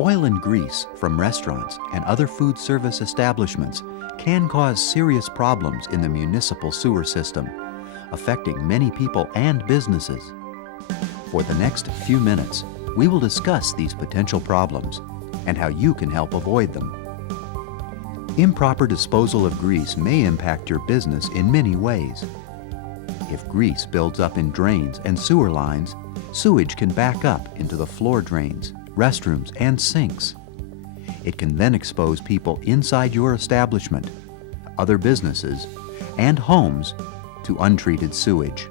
Oil and grease from restaurants and other food service establishments can cause serious problems in the municipal sewer system, affecting many people and businesses. For the next few minutes, we will discuss these potential problems and how you can help avoid them. Improper disposal of grease may impact your business in many ways. If grease builds up in drains and sewer lines, sewage can back up into the floor drains, restrooms, and sinks. It can then expose people inside your establishment, other businesses, and homes to untreated sewage.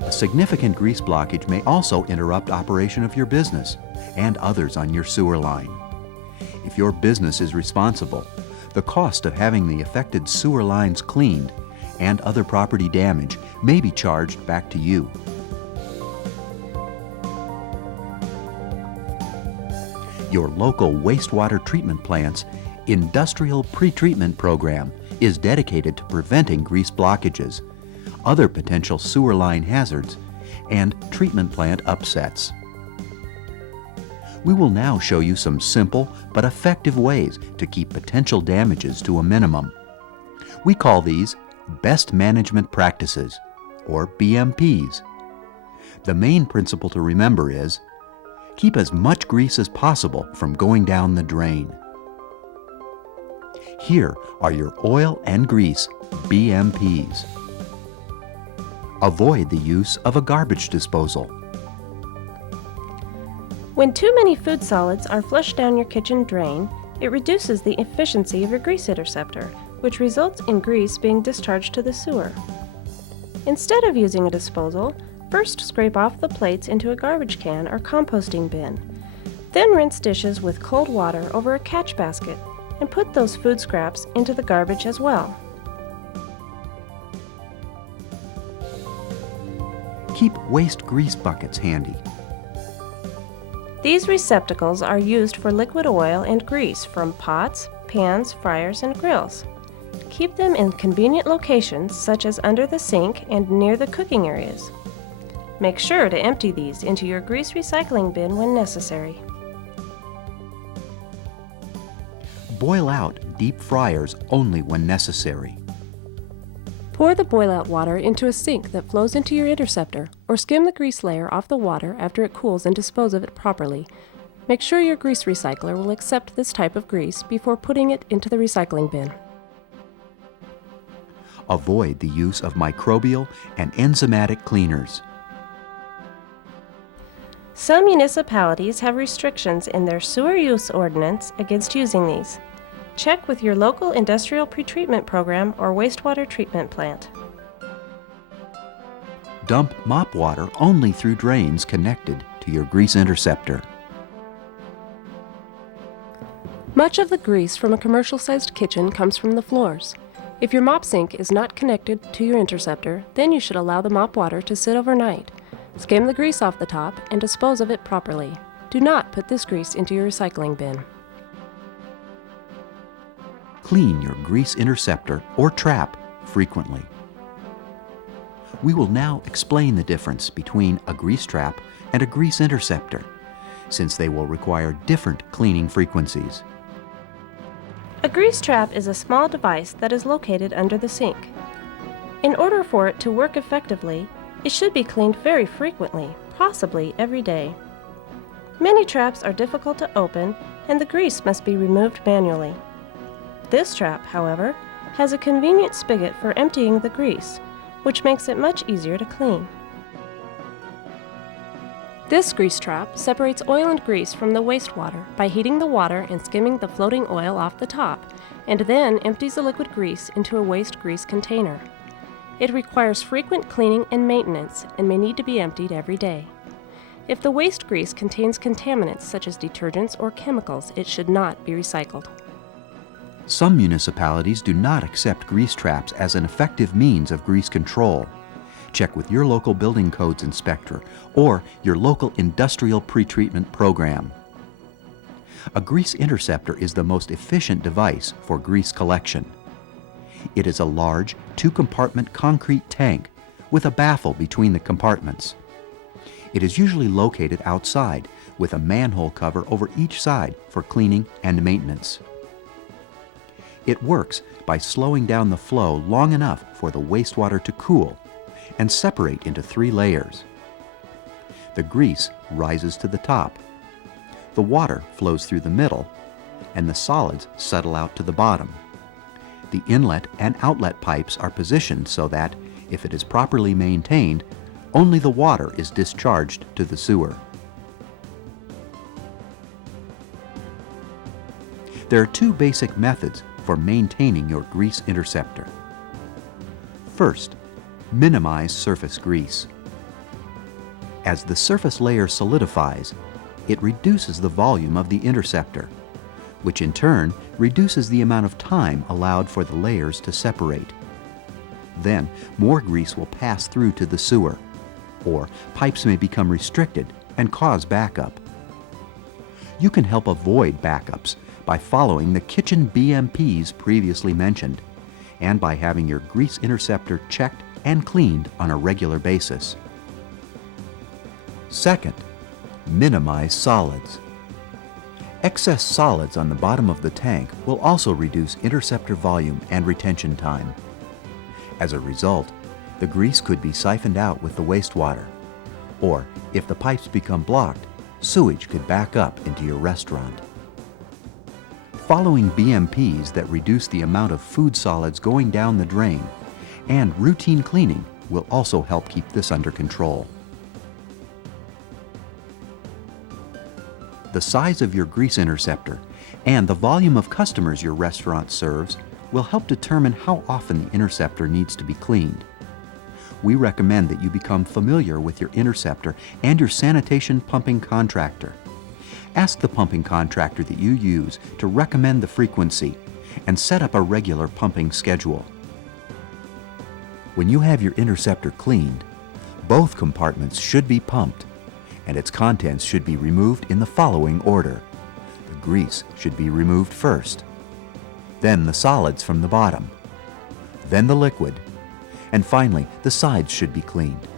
A significant grease blockage may also interrupt operation of your business and others on your sewer line. If your business is responsible, the cost of having the affected sewer lines cleaned and other property damage may be charged back to you. Your local wastewater treatment plant's industrial pretreatment program is dedicated to preventing grease blockages, other potential sewer line hazards, and treatment plant upsets. We will now show you some simple but effective ways to keep potential damages to a minimum. We call these Best Management Practices, or BMPs. The main principle to remember is, keep as much grease as possible from going down the drain. Here are your oil and grease BMPs. Avoid the use of a garbage disposal. When too many food solids are flushed down your kitchen drain, it reduces the efficiency of your grease interceptor, which results in grease being discharged to the sewer. Instead of using a disposal, first scrape off the plates into a garbage can or composting bin. Then rinse dishes with cold water over a catch basket and put those food scraps into the garbage as well. Keep waste grease buckets handy. These receptacles are used for liquid oil and grease from pots, pans, fryers, and grills. Keep them in convenient locations such as under the sink and near the cooking areas. Make sure to empty these into your grease recycling bin when necessary. Boil out deep fryers only when necessary. Pour the boil-out water into a sink that flows into your interceptor, or skim the grease layer off the water after it cools and dispose of it properly. Make sure your grease recycler will accept this type of grease before putting it into the recycling bin. Avoid the use of microbial and enzymatic cleaners. Some municipalities have restrictions in their sewer use ordinance against using these. Check with your local industrial pretreatment program or wastewater treatment plant. Dump mop water only through drains connected to your grease interceptor. Much of the grease from a commercial-sized kitchen comes from the floors. If your mop sink is not connected to your interceptor, then you should allow the mop water to sit overnight. Skim the grease off the top and dispose of it properly. Do not put this grease into your recycling bin. Clean your grease interceptor or trap frequently. We will now explain the difference between a grease trap and a grease interceptor, since they will require different cleaning frequencies. A grease trap is a small device that is located under the sink. In order for it to work effectively, it should be cleaned very frequently, possibly every day. Many traps are difficult to open, and the grease must be removed manually. This trap, however, has a convenient spigot for emptying the grease, which makes it much easier to clean. This grease trap separates oil and grease from the wastewater by heating the water and skimming the floating oil off the top, and then empties the liquid grease into a waste grease container. It requires frequent cleaning and maintenance and may need to be emptied every day. If the waste grease contains contaminants such as detergents or chemicals, it should not be recycled. Some municipalities do not accept grease traps as an effective means of grease control. Check with your local building codes inspector or your local industrial pretreatment program. A grease interceptor is the most efficient device for grease collection. It is a large, two-compartment concrete tank with a baffle between the compartments. It is usually located outside with a manhole cover over each side for cleaning and maintenance. It works by slowing down the flow long enough for the wastewater to cool and separate into 3 layers. The grease rises to the top, the water flows through the middle, and the solids settle out to the bottom. The inlet and outlet pipes are positioned so that, if it is properly maintained, only the water is discharged to the sewer. There are 2 basic methods for maintaining your grease interceptor. First, minimize surface grease. As the surface layer solidifies, it reduces the volume of the interceptor, which in turn reduces the amount of time allowed for the layers to separate. Then, more grease will pass through to the sewer, or pipes may become restricted and cause backup. You can help avoid backups by following the kitchen BMPs previously mentioned, and by having your grease interceptor checked and cleaned on a regular basis. Second, minimize solids. Excess solids on the bottom of the tank will also reduce interceptor volume and retention time. As a result, the grease could be siphoned out with the wastewater, or if the pipes become blocked, sewage could back up into your restaurant. Following BMPs that reduce the amount of food solids going down the drain and routine cleaning will also help keep this under control. The size of your grease interceptor and the volume of customers your restaurant serves will help determine how often the interceptor needs to be cleaned. We recommend that you become familiar with your interceptor and your sanitation pumping contractor. Ask the pumping contractor that you use to recommend the frequency and set up a regular pumping schedule. When you have your interceptor cleaned, both compartments should be pumped, and its contents should be removed in the following order. The grease should be removed first, then the solids from the bottom, then the liquid, and finally the sides should be cleaned.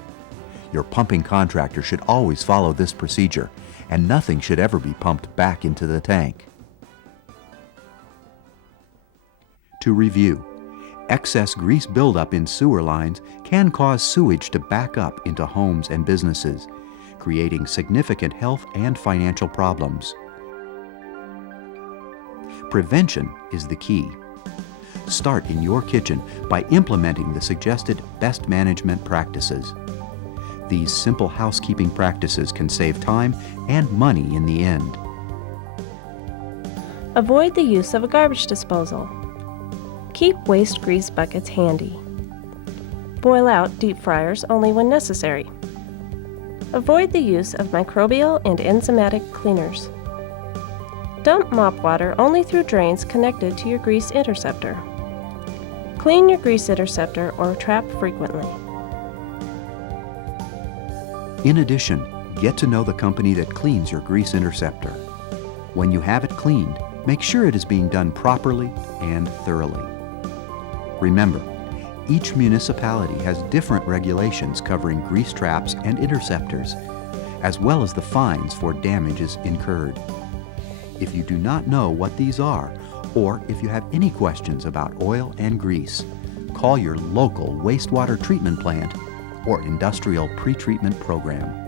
Your pumping contractor should always follow this procedure, and nothing should ever be pumped back into the tank. To review, excess grease buildup in sewer lines can cause sewage to back up into homes and businesses, creating significant health and financial problems. Prevention is the key. Start in your kitchen by implementing the suggested best management practices. These simple housekeeping practices can save time and money in the end. Avoid the use of a garbage disposal. Keep waste grease buckets handy. Boil out deep fryers only when necessary. Avoid the use of microbial and enzymatic cleaners. Dump mop water only through drains connected to your grease interceptor. Clean your grease interceptor or trap frequently. In addition, get to know the company that cleans your grease interceptor. When you have it cleaned, make sure it is being done properly and thoroughly. Remember, each municipality has different regulations covering grease traps and interceptors, as well as the fines for damages incurred. If you do not know what these are, or if you have any questions about oil and grease, call your local wastewater treatment plant or industrial pretreatment program.